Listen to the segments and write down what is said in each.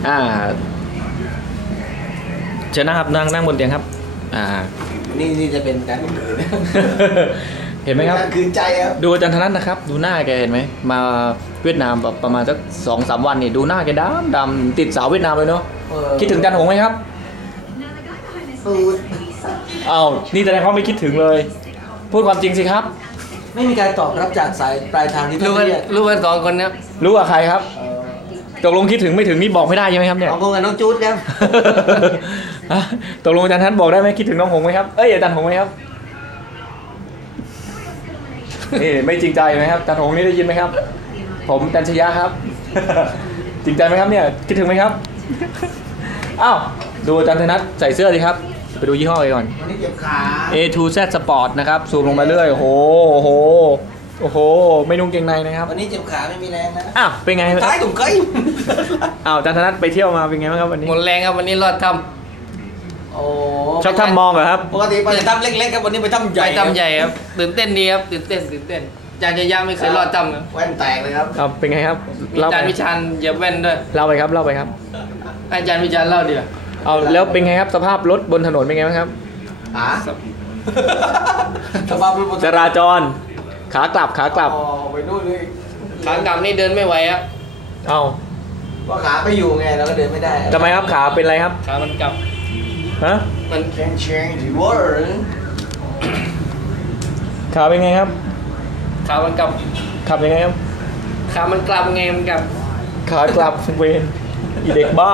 เชิญนะครับนั่งบนเตียงครับนี่จะเป็นการคืนเห็นไหมครับคืนใจครับดูอาจารย์ธนัทนะครับดูหน้าแกเห็นไหมมาเวียดนามประมาณสัก2-3 วันนี่ดูหน้าแกดำติดสาวเวียดนามเลยเนาะคิดถึงจันหงไหมครับอ้าวนี่แสดงว่าไม่คิดถึงเลยพูดความจริงสิครับไม่มีการตอบรับจากสายปลายทางที่รู้กัน2 คนครับรู้ว่าใครครับตกลงคิดถึงไม่ถึงนี่บอกไม่ได้ใช่ไหมครับเนี่ยของกับน้องจูดครับตกลงอาจารย์ธนัทบอกได้ไหมคิดถึงน้องหงไหมครับอาจารย์หงไหมครับนี่ไม่จริงใจไหมครับอาจารย์หงนี่ได้ยินไหมครับผมจันชยะครับจริงใจไหมครับเนี่ยคิดถึงไหมครับอ้าวดูอาจารย์ธนัทใส่เสื้อสิครับไปดูยี่ห้อเลยก่อนวันนี้เจ็บขา A2Z Sport นะครับซูมลงมาเรื่อยโอ้โหไม่นุ่งเกงในนะครับวันนี้เจ็บขาไม่มีแรงนะอ้าวเป็นไงใช่ถุงเกยอ้าวอาจารย์ธนัทไปเที่ยวมาเป็นไงบ้างครับวันนี้หมดแรงครับวันนี้รอดทำชอบทำมองเหรอครับปกติไปทำเล็กๆครับวันนี้ไปทำใหญ่ครับตื่นเต้นดีครับตื่นเต้นอาจารย์จะย่าไม่เคยรอดทำครับแว่นแตกเลยครับเป็นไงครับอาจารย์วิชาญเหยียบแว่นด้วยเล่าไปครับอาจารย์วิชาญเล่าดีกว่าแล้วเป็นไงครับสภาพรถบนถนนเป็นไงบ้างครับสภาพรถจราจรขากลับไปนู่นเลยขากลับนี่เดินไม่ไหวครับก็ขาไม่อยู่ไงเราก็เดินไม่ได้ทำไมครับขาเป็นไรครับขามันกลับมันchange the world ขาเป็นไงครับขามันกลับขับยังไงครับขามันกลับไงมันกลับขากลับเวนอีเด็กบ้า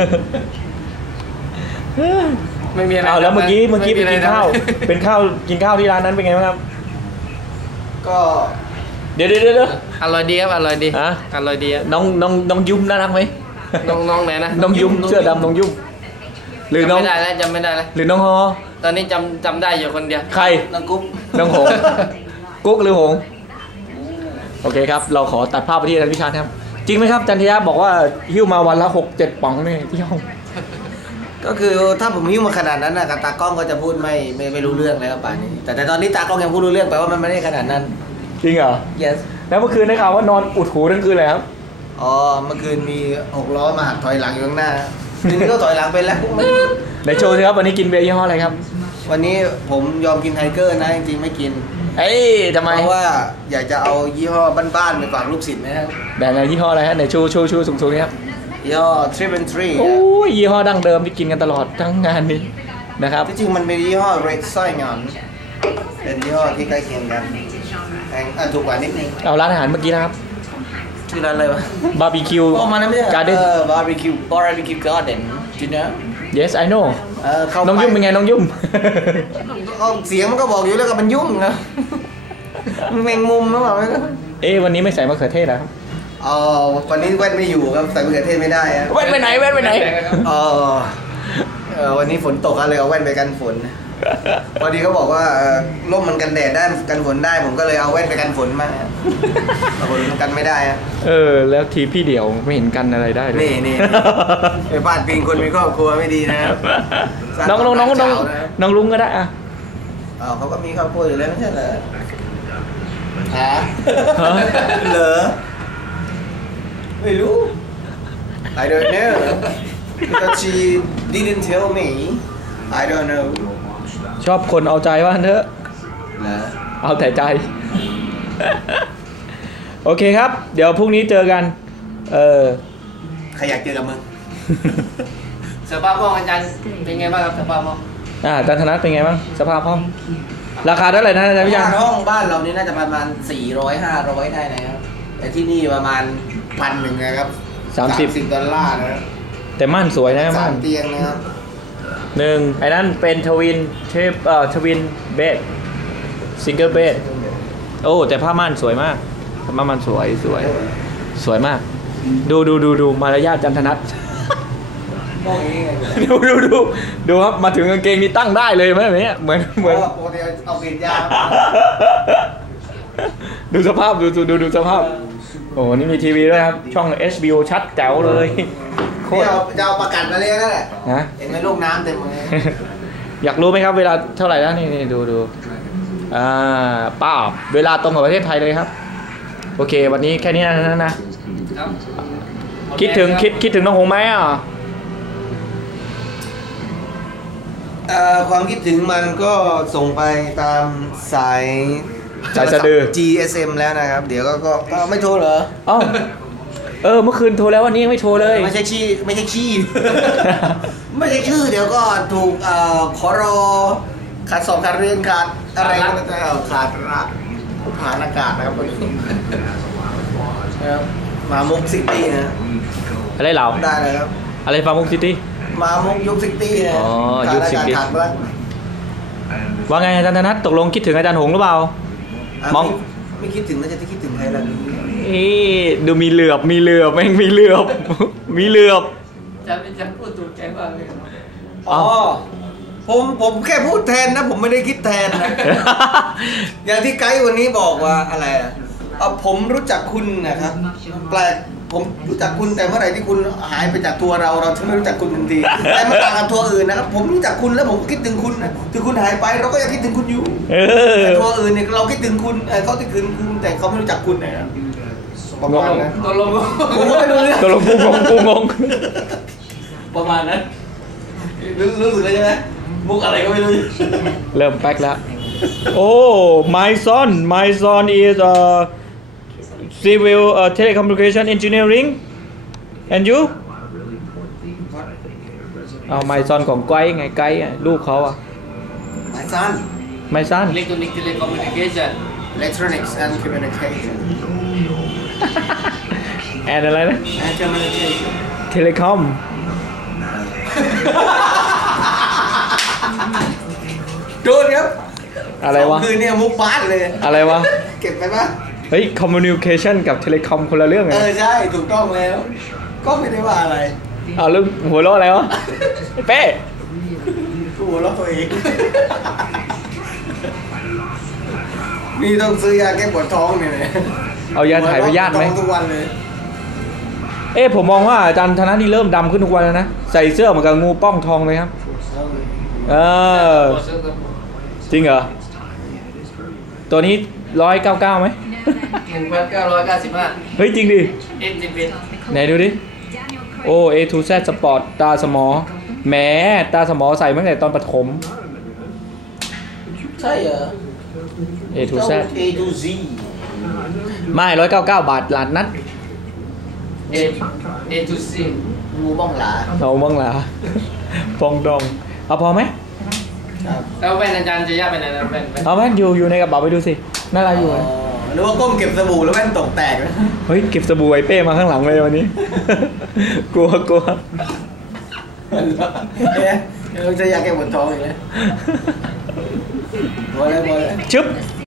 ไม่มีอะไรแล้วเมื่อกี้ไปกินข้าวเป็นข้าวกินข้าวที่ร้านนั้นเป็นไงบ้างครับก็เดี๋ยวอร่อยดีครับอร่อยดีอร่อยดีน้องยุ่มน่ารักไหมน้องไหนนะน้องยุ่มเสื้อดำน้องยุ่มหรือน้องไม่ได้แล้วจำไม่ได้แล้วหรือน้องฮอตอนนี้จำได้อยู่คนเดียวใครน้องกุ๊กน้องหงกุ๊กหรือหงโอเคครับเราขอตัดภาพไปที่อาจารย์วิชาครับจริงไหมครับจันทยะบอกว่าหิ้วมาวันละ6-7 ป๋องนี่ที่ห้องก็คือถ้าผมหิ้วมาขนาดนั้นนะกับตากล้องก็จะพูดไม่รู้เรื่องแล้วป่านนี้แต่ตอนนี้ตากล้องยังพูดรู้เรื่องแปลว่ามันไม่ได้ขนาดนั้นจริงเหรอ yes แล้วเมื่อคืนได้ข่าวว่านอนอุดหูทั้งคืนเลยครับเมื่อคืนมี6 ล้อมาหักถอยหลังอยู่ข้างหน้าทีนี้ก็ถอยหลังไปแล้วในโชว์สิครับวันนี้กินเบียร์ยี่ห้ออะไรครับวันนี้ผมยอมกินไทเกอร์นะจริงๆไม่กินทำไมเพราะว่าอยากจะเอายี่ห้อบ้านๆไปฝากลูกศิษย์นะครับแบบไหนยี่ห้ออะไรฮะไหนชูสูงๆนี่ครับยี่ห้อ3 โอ้ยยี่ห้อดั้งเดิมที่กินกันตลอดทั้งงานนี้นะครับที่จริงมันเป็นยี่ห้อ Red สร้อยงอนเป็นยี่ห้อที่ใกล้เคียงกันแพงถูกกว่านิดนึงเอาร้านอาหารเมื่อกี้นะครับชื่อร้านอะไรวะบาร์บีคิวมาไม่ใช่การ์เด้นบาร์บีคิวการ์เด้นจริงนะ yes I know น้องยุ่มเป็นไงน้องยุ่มเสียงมันก็บอกอยู่แล้วก็มันยุ่งนะแมงมุมหรือเปล่าวันนี้ไม่ใส่มะเขือเทศนะครับวันนี้แว่นไม่อยู่ครับใส่มะเขือเทศไม่ได้แว่นไปไหนวันนี้ฝนตกเลยเอาแว่นไปกันฝนพอดีเขาบอกว่าร่มมันกันแดดได้กันฝนได้ผมก็เลยเอาแว่นไปกันฝนมาฝนกันไม่ได้แล้วทีพี่เดี่ยวไม่เห็นกันอะไรได้เลยนี่ไปบ้านปิงคนมีครอบครัวไม่ดีนะครับน้องลุงก็ได้เขาก็มีครอบครัวอยู่แล้วไม่ใช่เหรอเหรอไม่รู้ I don't know because she didn't tell me I don't know ชอบคนเอาใจว่าเถอะเอาแต่ใจโอเคครับเดี๋ยวพรุ่งนี้เจอกันใครอยากเจอกับมึงสภาพห้องอาจารย์เป็นไงบ้างครับสภาพห้องอาจารย์ธนัทเป็นไงบ้างสภาพห้องราคาเท่าไหร่นะอาจารย์วิชาญห้องบ้านเรานี่น่าจะประมาณ400-500ได้นะครับแต่ที่นี่ประมาณ1,000นะครับ$30นะแต่ม่านสวยนะม่าน 3 เตียงนะครับไอ้นั่นเป็นทวินเบดซิงเกิลเบดแต่ผ้าม่านสวยมากผ้าม่านสวยมากดูมารยาทจันทนัทดูครับมาถึงกางเกงนี่ตั้งได้เลยไหมแบบนี้เหมือนปกติเอาเปลี่ยนยาดูสภาพดูสภาพนี่มีทีวีด้วยครับช่อง HBO ชัดแจ๋วเลยจะเอาประกันมาเลยนั่นแหละเห็นไหมลูกน้ำเต็มเลยอยากรู้ไหมครับเวลาเท่าไหร่แล้วนี่ดูป้าเวลาตรงกับประเทศไทยเลยครับโอเควันนี้แค่นี้นะคิดถึงน้องหงไหมอ่ะความคิดถึงมันก็ส่งไปตามสายสะดือ GSM แล้วนะครับ เดี๋ยวก็ไม่โทรเหรออ๋อเมื่อคืนโทรแล้ววันนี้ยังไม่โทรเลยไม่ใช่ชื่อ ไม่ใช่ชื่อ เดี๋ยวก็ถูกขอรอขาดสอบขาดเรียนขาดอะไรก็ไม่ได้ขาดผ่านอากาศนะครับวันนี้นะครับมามุกซิตี้นะอะไรเหล่าได้เลยครับอะไรฟาร์มุกซิตี้มามุกยุคซิตี้นะอ๋อยุคซิตี้ขาดอากาศขาดว่าไงอาจารย์ธนัทตกลงคิดถึงอาจารย์หงหรือเปล่า มองไม่คิดถึงแล้วจะคิดถึงใครล่ะดูมีเหลือบแม่งมีเหลือบจะพูดถูกใจว่าเลยอ๋อผมแค่พูดแทนนะ ผมไม่ได้คิดแทนนะ อย่างที่ไกด์วันนี้บอกว่าอะไรอ่ะผมรู้จักคุณนะครับแปลกผมรู้จักคุณแต่เมื่อไหร่ที่คุณหายไปจากตัวเราจะไม่รู้จักคุณทันทีแต่มันต่างกับตัวอื่นนะครับผมรู้จักคุณแล้วผมก็คิดถึงคุณนะถึงคุณหายไปเราก็ยังคิดถึงคุณอยู่แต่ตัวอื่นเนี่ยเราคิดถึงคุณเขาคิดถึงคุณแต่เขาไม่รู้จักคุณนะครับประมาณนั้นตกลงผมก็ไม่รู้เรื่องตกลงกูงงประมาณนั้นรู้สึกเลยใช่ไหมมุกอะไรก็ไม่รู้เริ่มแป๊กแล้ว โอ้ my son is civil telecommunication engineering and you เอา my son ของไกด์ไงไกด์ลูกเขาอ่ะ My son my son อิเล็กทรอนิกส์เทเลคอมมิวนิเคชั่น Electronics and Communication and อะไรนะ and Communication telecom โดนครับอะไรวะคืนนี้มุกบ้านเลยอะไรวะเก็บไปปะเฮ้ย communication กับ telecom คนละเรื่องไงใช่ถูกต้องแล้ว ก็ไม่ได้ว่าอะไรเอาเรื่องหัวเราะอะไรวะไอ้เป้กูหัวเราะตัวเอง นี่ต้องซื้อยาแก้ปวดท้องเนี่ยเอายาถ่ายพยาธิไหมปวดท้องทุกวันเลยผมมองว่าอาจารย์ธนัทนี่เริ่มดำขึ้นทุกวันแล้วนะ ใส่เสื้อเหมือนกับงูป้องทองเลยครับ จริงเหรอ ตัวนี้199ไหม 1,995 เฮ้ย จริงดิ S11 ไหนดูดิ โอ้ A to Z Sport ตาสมอแหมตาสมอใส่มาตั้งแต่ตอนประถมใช่เหรอ A to Z A to Z ไม่199 บาทหลานนัด A to C งูบ้องหลาเอาบ้างล่ะ ฟองดอง เอาพอไหมครับแล้วแว่นอาจารย์จะย่าไปไหนนะแว่นเอาไหมอยู่ในกระเป๋าไปดูสิ น่ารักอยู่หรือว่าก้มเก็บสบู่แล้วแว่นตกแตกนะเฮ้ย เก็บสบู่ไอ้เป้มาข้างหลังเลยวันนี้ กลัวเนี่ยเราจะอยากแก้ปวดท้องอีกแล้วพอแล้วชึบ